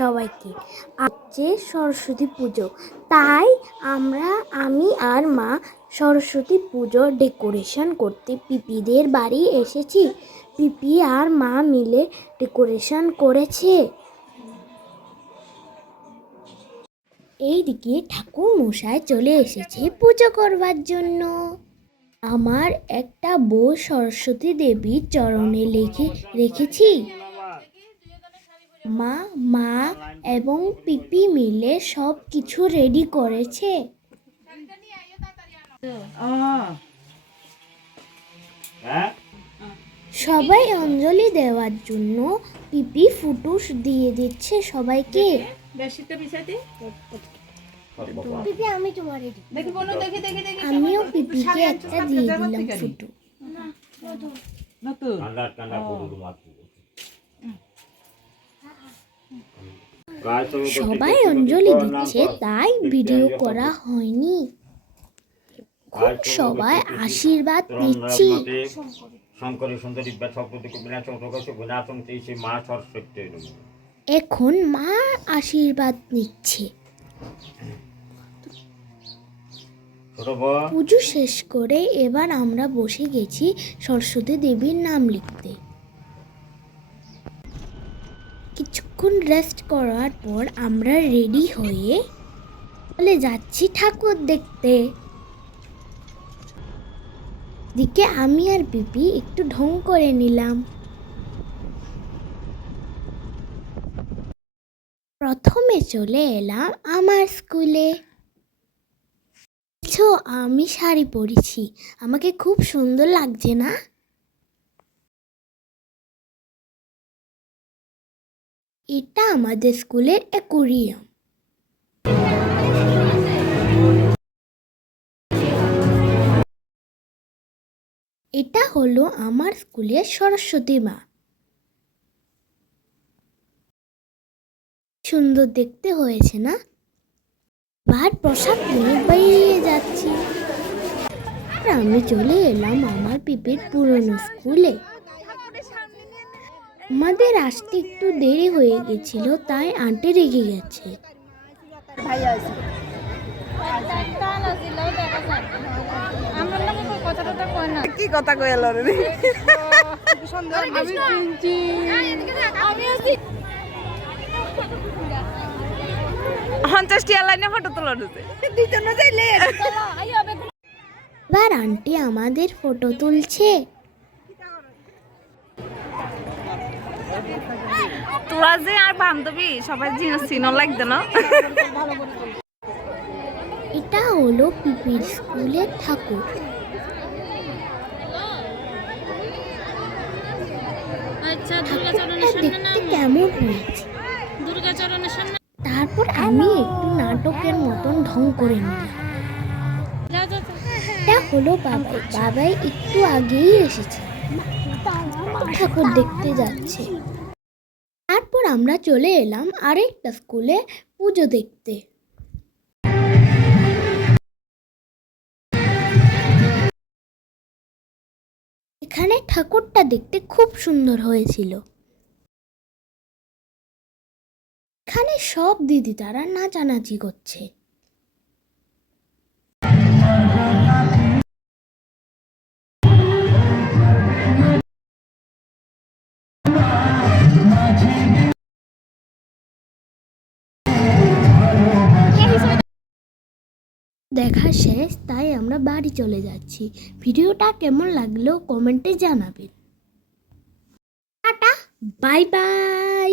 সবাইকে। আজকে সরস্বতী পুজো, তাই আমি আর মা সরস্বতী পুজোর ডেকোরেশন করতে পিপিদের বাড়ি এসেছি। পিপি আর মা মিলে ডেকোরেশন করেছে। এইদিকে ঠাকুর মশাই চলে এসেছে পুজো করবার জন্য। আমার একটা বই সরস্বতী দেবীর চরণে রেখেছি। মা এবং পিপি মিলে সব কিছু রেডি করেছে। সবাই অঞ্জলি দেওয়ার জন্য পিপি ফুটুস দিয়ে দিচ্ছে সবাইকে। আমিও পিপিকে একটা দিয়ে দিলাম ফুটু। সবাই অঞ্জলি দিচ্ছে, তাই ভিডিও করা হয়নি। খুব সবাই আশীর্বাদ নিচ্ছি। এখন মা আশীর্বাদ নিচ্ছে। পুজো শেষ করে এবার আমরা বসে গেছি সরস্বতী দেবীর নাম লিখতে। কিছুক্ষণ রেস্ট করার পর আমরা রেডি হয়ে চলে যাচ্ছি ঠাকুর দেখতে। দিকে আমি আর পিপি একটু ঢং করে নিলাম। প্রথমে চলে এলাম আমার স্কুলে। আমি শাড়ি পরেছি, আমাকে খুব সুন্দর লাগছে না? এটা আমাদের স্কুলের অ্যাকোয়ারিয়াম। এটা হলো আমার স্কুলের সরস্বতী মা। সুন্দর দেখতে হয়েছে না? এবার প্রসাদ নিয়ে বেরিয়ে যাচ্ছি। আমি চলে এলাম আমার পিপির পুরনো স্কুলে। আমাদের আসতে একটু দেরি হয়ে গেছিল, তাই আন্টি রেগে গেছে। কি কথা কইল রে? 50 টিয়া লাইনে ফটো তোলা হচ্ছে। এবার আন্টি আমাদের ফটো তুলছে। তোরা যে আর বান্ধবী সবাই চিনো লাগতো না। এটা হলো পিপির স্কুলের ঠাকুর। দেখতে কেমন হয়েছে? তারপর আমি একটু নাটকের মতন ঢং করে নিলাম। এটা হলো বাবাই একটু আগেই এসেছে, ঠাকুর দেখতে যাচ্ছে। তারপর আমরা চলে এলাম আরেকটা স্কুলে পুজো দেখতে। এখানে ঠাকুরটা দেখতে খুব সুন্দর হয়েছিল। এখানে সব দিদি তারা নাচানাচি করছে। দেখা শেষ, তাই আমরা বাড়ি চলে যাচ্ছি। ভিডিওটা কেমন লাগলো কমেন্টে জানাবেন। Tata, bye bye.